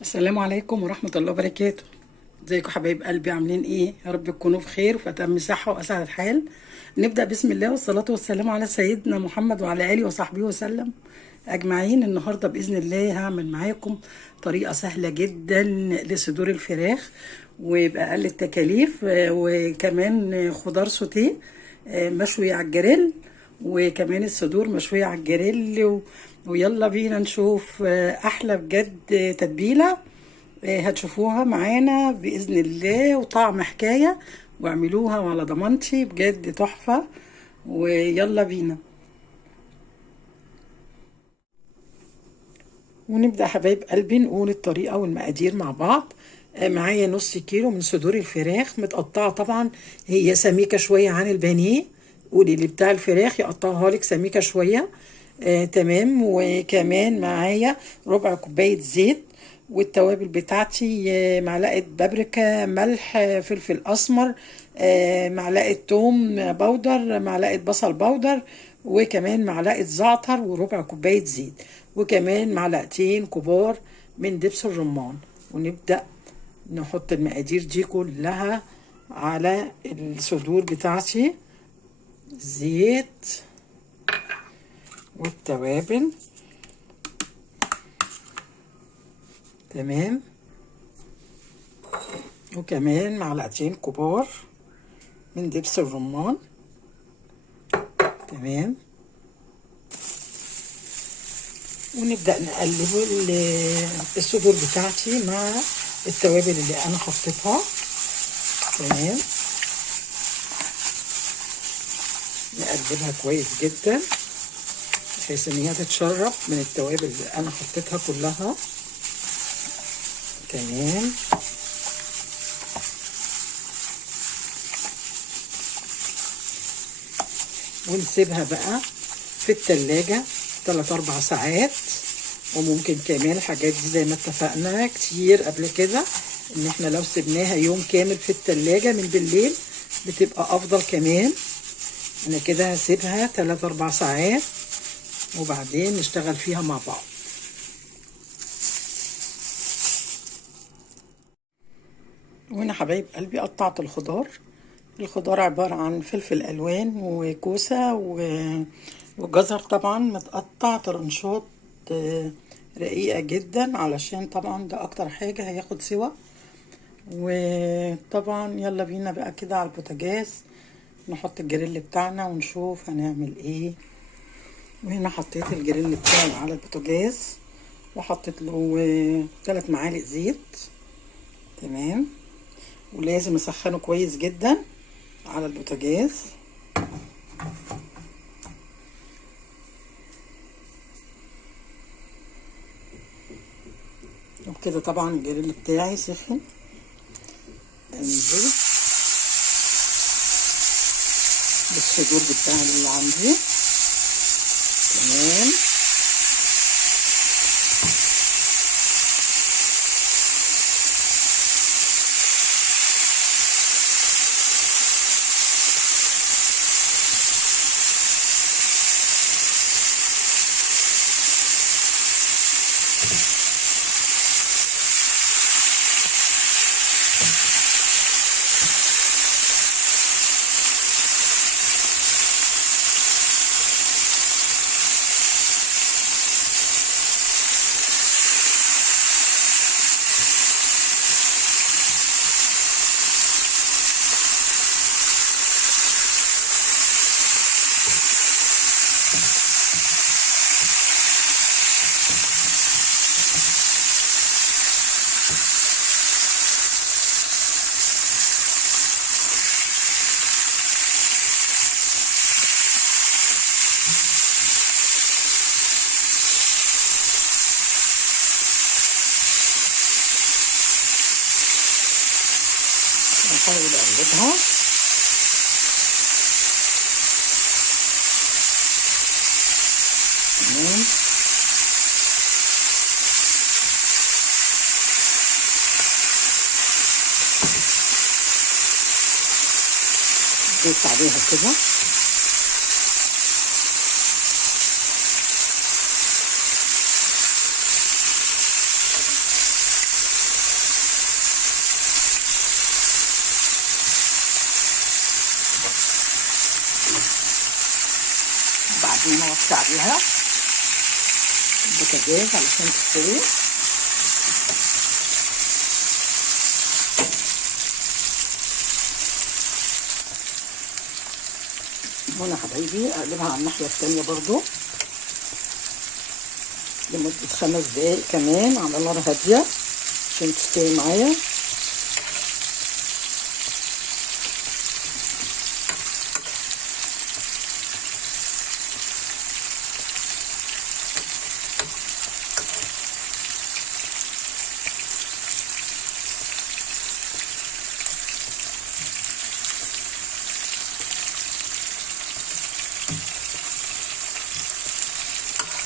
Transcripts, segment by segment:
السلام عليكم ورحمة الله وبركاته. ازيكم حبايب قلبي، عاملين ايه؟ يا رب تكونوا بخير وفي أتم صحة وأسعد حال. نبدأ بسم الله والصلاة والسلام على سيدنا محمد وعلى آله وصحبه وسلم أجمعين. النهاردة بإذن الله هعمل معاكم طريقة سهلة جدا لصدور الفراخ وبأقل التكاليف، وكمان خضار سوتيه مشوي على الجريل، وكمان الصدور مشوية على الجريل ويلا بينا نشوف أحلى بجد تتبيلة هتشوفوها معانا بإذن الله، وطعم حكاية، واعملوها وعلى ضمانتي بجد تحفة. ويلا بينا ونبدأ حبايب قلبي نقول الطريقة والمقادير مع بعض. معايا نص كيلو من صدور الفراخ متقطعة، طبعا هي سميكة شوية عن البانيه، قولي اللي بتاع الفراخ يقطعها لك سميكة شوية. تمام. وكمان معايا ربع كوباية زيت، والتوابل بتاعتي معلقة بابريكا، ملح، فلفل أسمر، معلقة توم بودر، معلقة بصل بودر، وكمان معلقة زعتر، وربع كوباية زيت، وكمان معلقتين كبار من دبس الرمان. ونبدأ نحط المقادير دي كلها على الصدور بتاعتي، زيت والتوابل. تمام. وكمان معلقتين كبار من دبس الرمان. تمام. ونبدأ نقلب الصدور بتاعتي مع التوابل اللي انا حطيتها. تمام. نقلبها كويس جدا بحيث ان هي تتشرب من التوابل اللي انا حطيتها كلها. تمام. ونسيبها بقى في التلاجة 3-4 ساعات، وممكن كمان الحاجات دي زي ما اتفقنا كتير قبل كده ان احنا لو سيبناها يوم كامل في التلاجة من بالليل بتبقى افضل كمان. انا كده هسيبها 3-4 ساعات وبعدين نشتغل فيها مع بعض. وهنا حبايب قلبي قطعت الخضار عبارة عن فلفل ألوان وكوسة وجزر، طبعا متقطع طرنشات رقيقة جدا علشان طبعا ده أكتر حاجة هياخد سوا. وطبعا يلا بينا بقى كده على البوتاجاز نحط الجريل بتاعنا ونشوف هنعمل ايه. وهنا حطيت الجريل بتاعي على البوتاجاز وحطيت له 3 معالق زيت. تمام. ولازم اسخنه كويس جدا على البوتاجاز. وبكده طبعا الجريل بتاعي سخن. انزل بالصدور بتاعي اللي عندي. تمام. نحاول اقلبها. تمام. دوس عليها كده. وطي عليها البوتاجاز علشان تستوي. هنا حبايبي اقلبها على الناحيه التانيه برضو لمده 5 دقايق كمان على نار هاديه عشان تستوي معايا.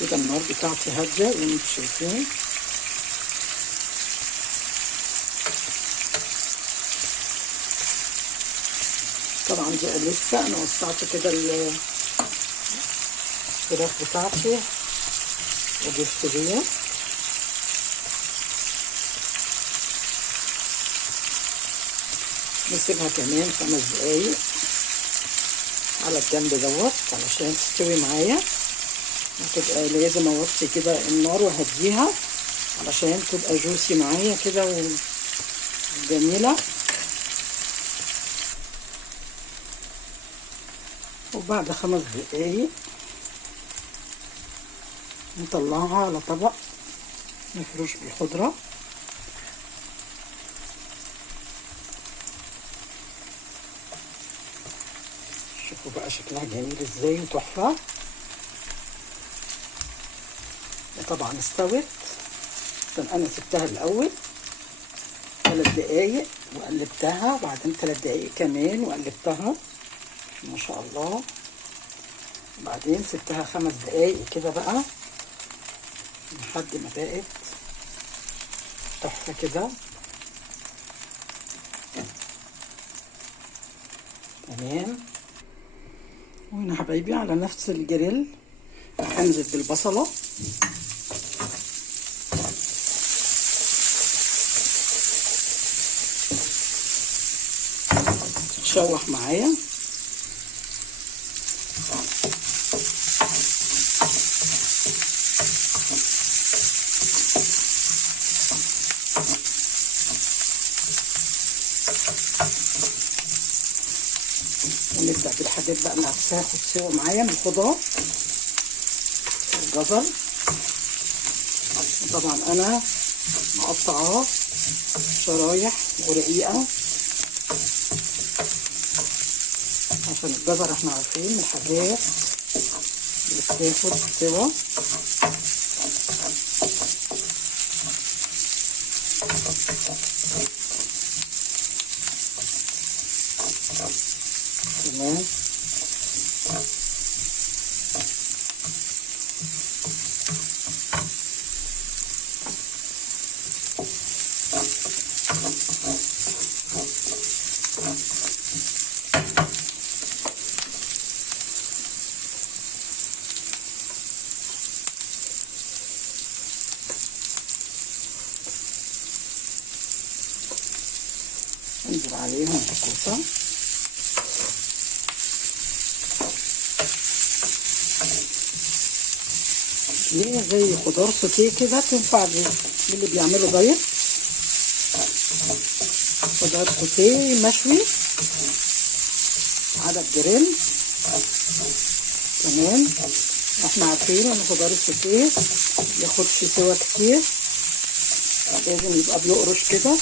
كده النار بتاعتي هاديه زي ما انتم شايفين. طبعا دي لسه انا وسعت كده الفراخ بتاعتي وضفت دي. نسيبها كمان 5 دقايق على الجنب دوت علشان تستوي معايا. هتبقى لازم اوطي كده النار وهديها علشان تبقى جوسي معايا كده وجميله. وبعد 5 دقايق نطلعها على طبق مفروش بالخضره. شوفوا بقى شكلها جميل ازاي وتحفه. طبعا استوت عشان انا سبتها الاول 3 دقايق وقلبتها، وبعدين 3 دقايق كمان وقلبتها ما شاء الله، وبعدين سبتها 5 دقايق كده بقى لحد ما بقت تحفه كده. تمام. وهنا حبايبي على نفس الجريل هنزل بالبصله تتشوح معايا. ونبدأ بالحاجات بقى اللي هتاخد سوا معايا من الخضار. الجزر وطبعا انا مقطعاه شرايح ورقيقه عشان الجزر احنا عارفين من الحاجات اللي بتاخد سوا. تمام. انزل عليهم الكوسه ليه زي خضار سوتيه كده، تنفع للي بيعملوا دايت. خضار سوتيه مشوي على الجريل. تمام. احنا عارفين ان خضار السوتيه مياخدش سوا كتير، لازم يبقى بيقرش كده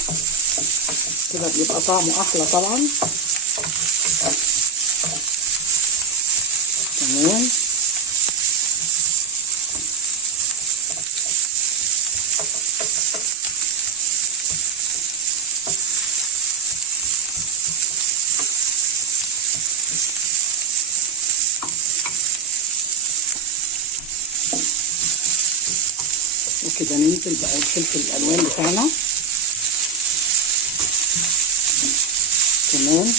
كده بيبقى طعمه احلى طبعا. تمام. وكده ننزل بقى الفلفل الالوان بتاعنا. تمام.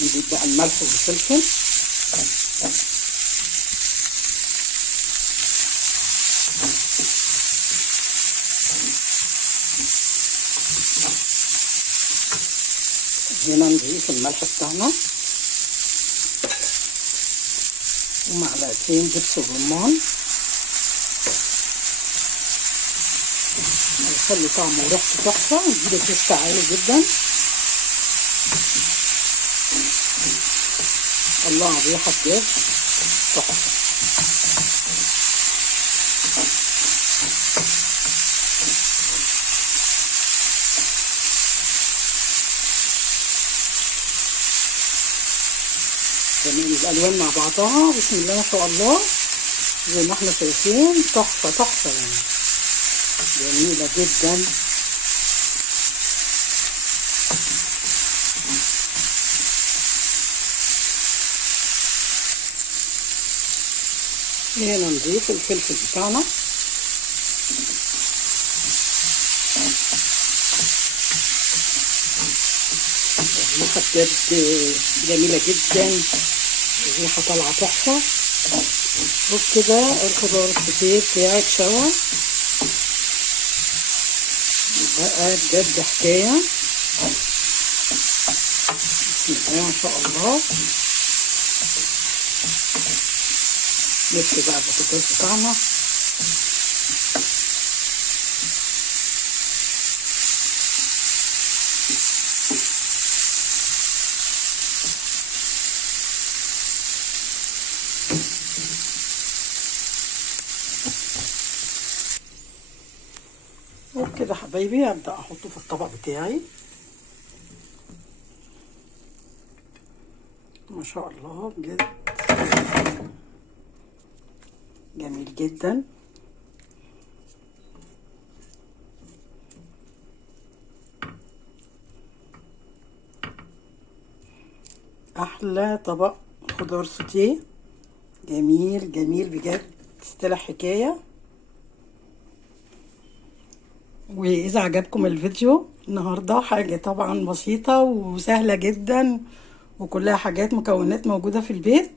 نجيب بقى الملح والفلفل. هنا نضيف الملح بتاعنا ومعلقتين دبس الرمان، هيخلي طعمه وريحته تحفه ويديله تيست عالي جدا. الله على الريحه بجد تحفه. تمام، الالوان مع بعضها بسم الله ما شاء الله زي ما احنا شايفين تحفه تحفه يعني، جميله جدا. هنا نضيف الفلفل بتاعنا، الريحه بجد جميله جدا، الريحه طالعه تحفه. وبكده الخضار السوتيه بتاعي اتشوى بقى بجد حكايه. بسم الله ما شاء الله. نفسي بقى البطاطس بتاعنا، وبكده حبايبي هبدأ احطه في الطبق بتاعي. ما شاء الله بجد جميل جدا. احلى طبق خضار سوتيه، جميل جميل بجد، تستاهل حكايه. واذا عجبكم الفيديو النهارده، حاجه طبعا بسيطه وسهله جدا وكلها حاجات مكونات موجوده في البيت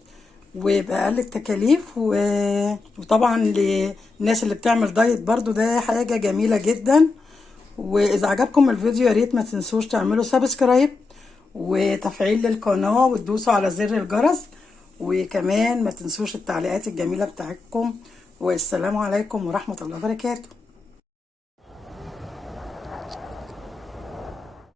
وبأقل التكاليف، وطبعا للناس اللي بتعمل دايت برضو ده حاجه جميله جدا. واذا عجبكم الفيديو يا ريت ما تنسوش تعملوا سبسكرايب وتفعيل للقناه وتدوسوا على زر الجرس، وكمان ما تنسوش التعليقات الجميله بتاعتكم. والسلام عليكم ورحمه الله وبركاته.